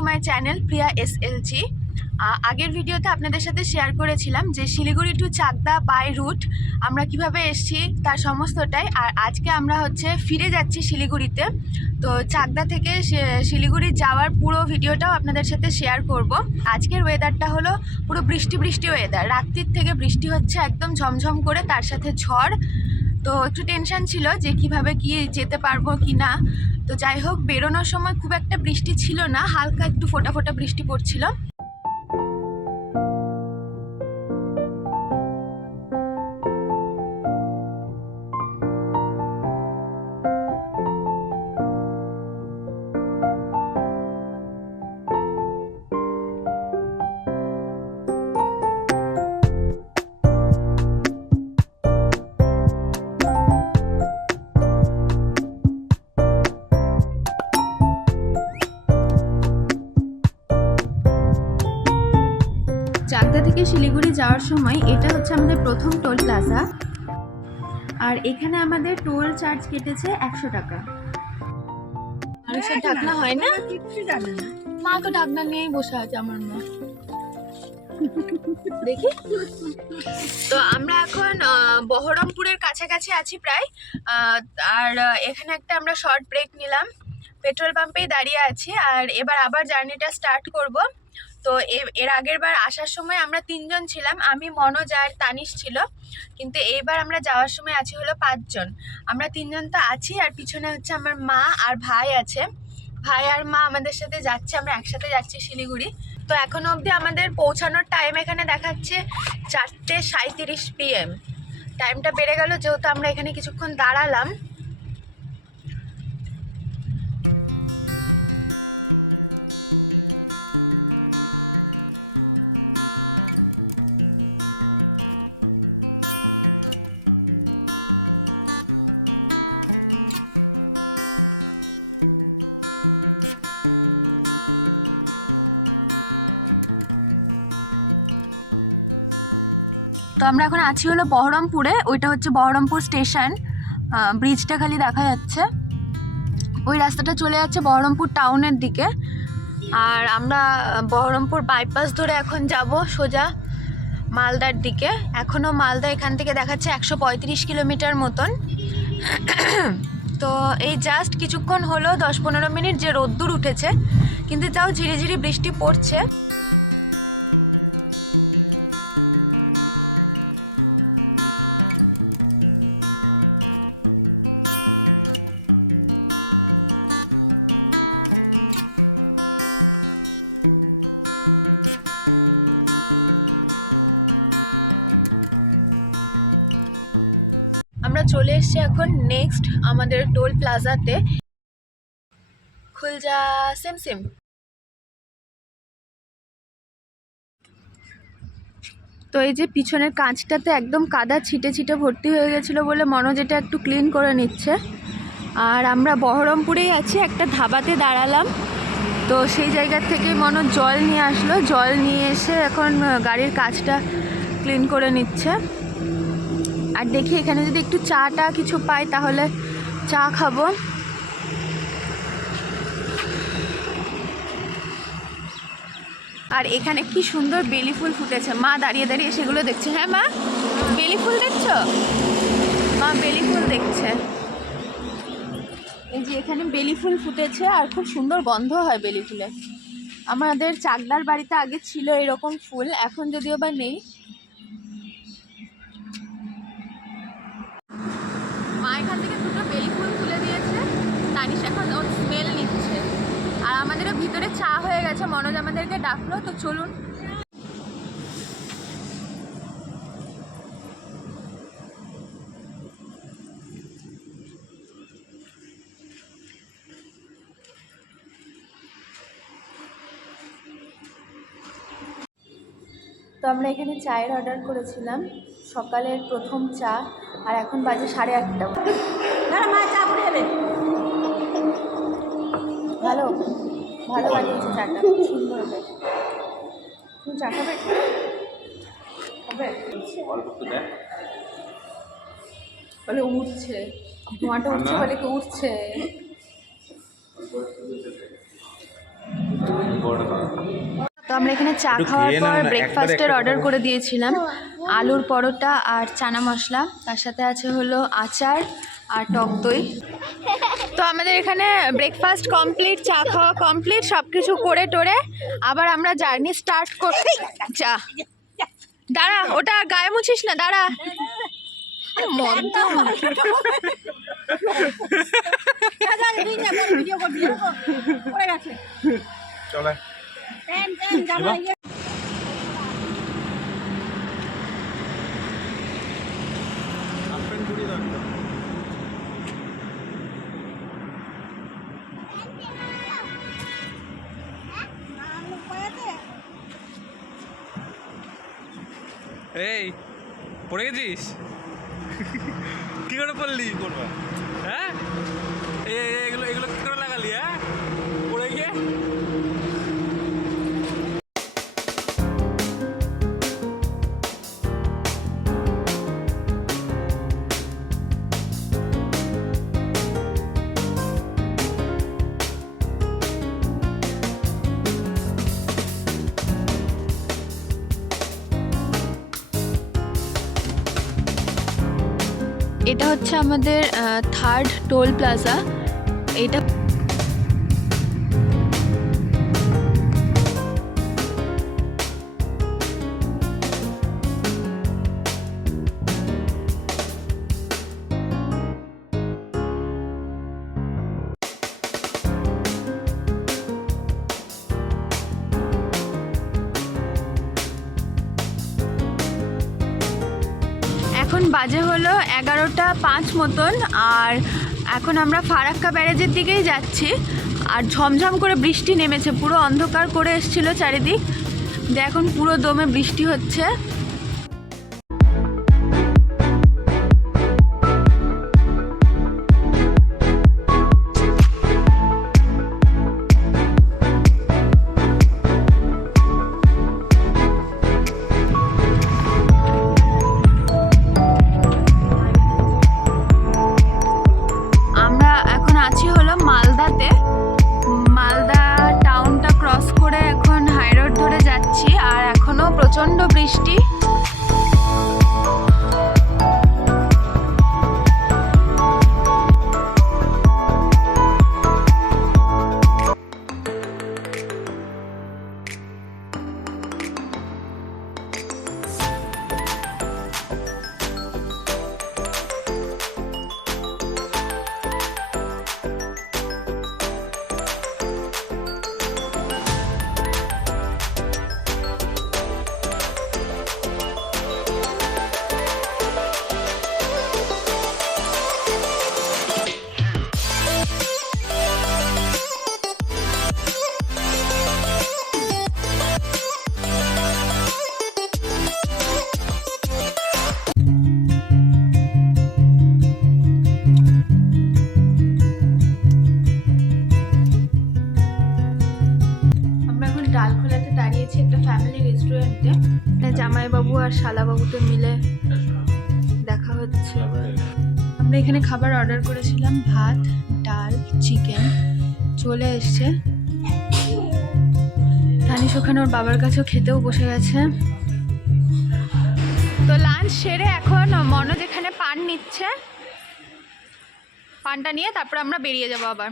Two my channel Priya SLG। আগের ভিডিওতে আপনাদের সাথে শেয়ার করেছিলাম যে Siliguri to Chakdah by route আমরা কিভাবে এসেছি তার সমস্তটাই। আর আজকে আমরা ফিরে যাচ্ছি শিলিগুড়িতে। তো চাকদা থেকে শিলিগুড়ি যাওয়ার পুরো ভিডিওটাও আপনাদের সাথে শেয়ার করব। আজকের ওয়েদারটা হলো পুরো বৃষ্টি ওয়েদার, রাত্রির থেকে বৃষ্টি হচ্ছে একদম ঝমঝম করে, তার সাথে ঝড়। তো একটু টেনশন ছিল যে কিভাবে কি যেতে পারবো কি না। তো যাই হোক, বেরোনোর সময় খুব একটা বৃষ্টি ছিল না, হালকা একটু ফোঁটা ফোঁটা বৃষ্টি পড়ছিল। চাকদা থেকে শিলিগুড়ি যাওয়ার সময় এটা হচ্ছে আমাদের প্রথম টোল প্লাজা, আর এখানে আমাদের টোল চার্জ কেটেছে 100 টাকা। মানুষের ঢাকনা হয় না, মা তো ঢাকনা নিয়েই বসে আছে আমার মা। দেখি তো আমরা এখন বহরমপুরের কাছাকাছি আছি প্রায়। আর এখানে একটা আমরা শর্ট ব্রেক নিলাম, পেট্রোল পাম্পেই দাঁড়িয়ে আছি। আর এবার আবার জার্নিটা স্টার্ট করব। তো এর আগের বার আসার সময় আমরা 3 জন ছিলাম, আমি, মনোজ আর তানিশ ছিল। কিন্তু এইবার আমরা যাওয়ার সময় আছি হলো 5 জন। আমরা 3 জন তো আছি, আর পিছনে হচ্ছে আমার মা আর ভাই আছে। ভাই আর মা আমাদের সাথে যাচ্ছে, আমরা একসাথে যাচ্ছি শিলিগুড়ি। তো এখনো অবধি আমাদের পৌঁছানোর টাইম এখানে দেখাচ্ছে 4:37 PM। টাইমটা বেড়ে গেল যেহেতু আমরা এখানে কিছুক্ষণ দাঁড়ালাম। তো আমরা এখন আছি হলো বহরমপুরে, ওইটা হচ্ছে বহরমপুর স্টেশন। ব্রিজটা খালি দেখা যাচ্ছে, ওই রাস্তাটা চলে যাচ্ছে বহরমপুর টাউনের দিকে। আর আমরা বহরমপুর বাইপাস ধরে এখন যাব সোজা মালদার দিকে। এখনও মালদা এখান থেকে দেখাচ্ছে 135 কিলোমিটার মতন। তো এই জাস্ট কিছুক্ষণ হলো 10-15 মিনিট যে রোদ্দুর উঠেছে, কিন্তু তাও ঝিরিঝিরি বৃষ্টি পড়ছে। আমরা চলে এসেছি এখন নেক্সট আমাদের টোল প্লাজাতে, খুলজা সিমসিম। তো এই যে পিছনের কাঁচটাতে একদম কাদা ছিটে ভর্তি হয়ে গেছিলো বলে মনোজ এটা একটু ক্লিন করে নিচ্ছে। আর আমরা বহরমপুরেই আছি, একটা ধাবাতে দাঁড়ালাম। তো সেই জায়গার থেকে মনোজ জল নিয়ে আসলো, জল নিয়ে এসে এখন গাড়ির কাঁচটা ক্লিন করে নিচ্ছে। আর দেখি এখানে যদি একটু চা কিছু পাই তাহলে চা খাবো। আর এখানে কি সুন্দর বেলি ফুল ফুটেছে, মা দাঁড়িয়ে দাঁড়িয়ে সেগুলো দেখছে। হ্যাঁ মা, বেলি ফুল দেখছো? মা বেলি ফুল দেখছে। এই যে এখানে বেলি ফুল ফুটেছে, আর খুব সুন্দর গন্ধ হয় বেলি ফুলের। আমাদের চাকদার বাড়িতে আগে ছিল এরকম ফুল, এখন যদিও বা নেই। মা এখান থেকে 2টো বেলি ফুল তুলে দিয়েছে, তানিশ এখন ওর স্মেল নিচ্ছে। আর আমাদেরও ভিতরে চা হয়ে গেছে, মনোজ আমাদেরকে ডাকলো। তো চলুন। তো আমরা এখানে চায়ের অর্ডার করেছিলাম, সকালের প্রথম চা। আর এখন বাজে 8:30। ভালো ভালো বানিয়েছে চাটা, খুব সুন্দর বেশ। তুমি চা খাবে? বলে উঠছে, ধোঁয়াটা উঠছে বলে কি উঠছে। তো আমরা এখানে চা খাওয়ার পর ব্রেকফাস্টের অর্ডার করে দিয়েছিলাম আলুর পরোটা আর চানা মশলা, তার সাথে আছে হলো আচার আর টক দই। তো আমাদের এখানে ব্রেকফাস্ট কমপ্লিট, চা খাওয়া কমপ্লিট, সব কিছু করে টোরে আবার আমরা জার্নি স্টার্ট করতে। চা দাঁড়া, ওটা গায়ে মুছিস না, দাঁড়া। এই পড়ে গেছিস? কি করে পড়লি? হ্যাঁ, এগুলো এগুলো কি করে লাগালি? হ্যাঁ, পড়ে গিয়ে এটা হচ্ছে আমাদের থার্ড টোল প্লাজা। এটা এখন বাজে হলো 11:05 মতন, আর এখন আমরা ফারাক্কা ব্যারেজের দিকেই যাচ্ছি। আর ঝমঝম করে বৃষ্টি নেমেছে, পুরো অন্ধকার করে এসেছিল চারিদিক, এখন পুরো দমে বৃষ্টি হচ্ছে। প্রচন্ড বৃষ্টি। ডালখোলাতে দাঁড়িয়েছি একটা ফ্যামিলি রেস্টুরেন্টে। জামাইবাবু আর শালাবাবুকে মিলে দেখা হচ্ছে। আমরা এখানে খাবার অর্ডার করেছিলাম, ভাত, ডাল, চিকেন, চলে এসছে। তানিশ ওখানে ওর বাবার কাছেও খেতেও বসে গেছে। তো লাঞ্চ সেরে এখন মনোজ এখানে পান নিচ্ছে, পানটা নিয়ে তারপর আমরা বেরিয়ে যাবো আবার।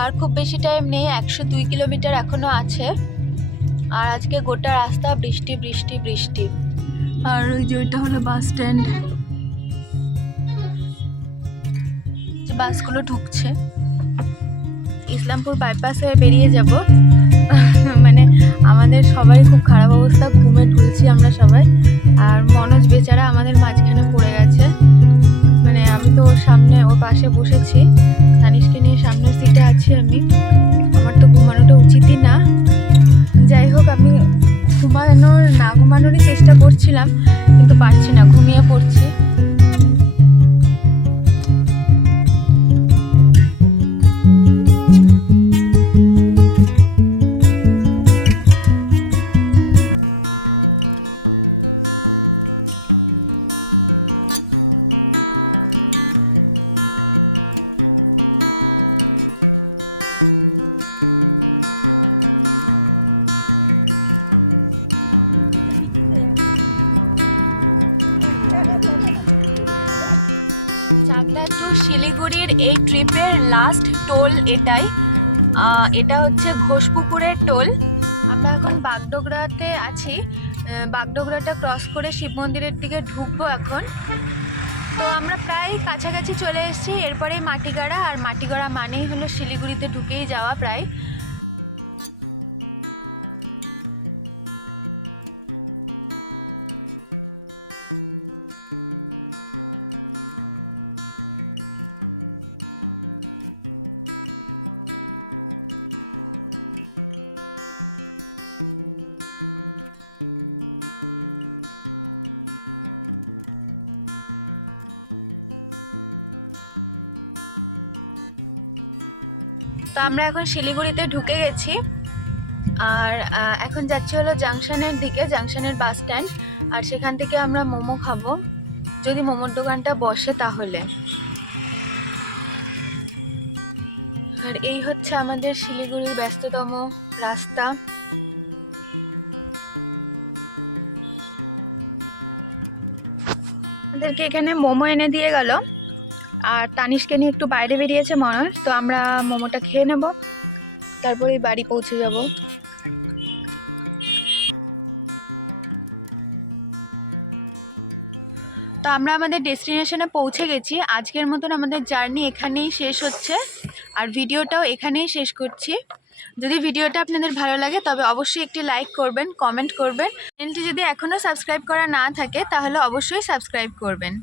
আর খুব বেশি টাইম নেই, 102 কিলোমিটার এখনো আছে। আর আজকে গোটা রাস্তা বৃষ্টি বৃষ্টি বৃষ্টি। আর ওই যে ওইটা হলো বাস স্ট্যান্ড, যে বাসগুলো ঢুকছে। ইসলামপুর বাইপাস হয়ে বেরিয়ে যাব। মানে আমাদের সবাই খুব খারাপ অবস্থা, ঘুমে ঢুলছি আমরা সবাই। আর মনোজ বেচারা আমাদের মাঝখানে পড়ে গেছে। মানে আমি তো ওর সামনে, ওর পাশে বসেছি, তানিশকে নিয়ে সামনের সিটে আছি আমি। আমার তো ঘুমানোটা উচিতই না। যাই হোক, আমি ঘুমানোরই চেষ্টা করছিলাম, কিন্তু পারছি না, ঘুমিয়ে পড়ছি। বাগদা টু শিলিগুড়ির এই ট্রিপের লাস্ট টোল এটাই। এটা হচ্ছে ঘোষপুকুরের টোল। আমরা এখন বাগডোগরাতে আছি। বাগডোগরাটা ক্রস করে শিব মন্দিরের দিকে ঢুকবো এখন। তো আমরা প্রায় কাছাকাছি চলে এসেছি, এরপরেই মাটিগাড়া, আর মাটিগাড়া মানেই হলো শিলিগুড়িতে ঢুকেই যাওয়া প্রায়। তো আমরা এখন শিলিগুড়িতে ঢুকে গেছি, আর এখন যাচ্ছি হলো জাংশনের দিকে, জাংশনের বাস স্ট্যান্ড। আর সেখান থেকে আমরা মোমো খাবো, যদি মোমোর দোকানটা বসে তাহলে। আর এই হচ্ছে আমাদের শিলিগুড়ির ব্যস্ততম রাস্তা। আমাদেরকে এখানে মোমো এনে দিয়ে গেল, আর তানিশকে নিয়ে একটু বাইরে বেরিয়েছে মনে। তো আমরা মোমোটা খেয়ে নেব, তারপরে বাড়ি পৌঁছে যাব। তো আমরা আমাদের ডেস্টিনেশনে পৌঁছে গেছি। আজকের মতন আমাদের জার্নি এখানেই শেষ হচ্ছে, আর ভিডিওটাও এখানেই শেষ করছি। যদি ভিডিওটা আপনাদের ভালো লাগে তবে অবশ্যই একটি লাইক করবেন, কমেন্ট করবেন। চ্যানেলটি যদি এখনও সাবস্ক্রাইব করা না থাকে তাহলে অবশ্যই সাবস্ক্রাইব করবেন।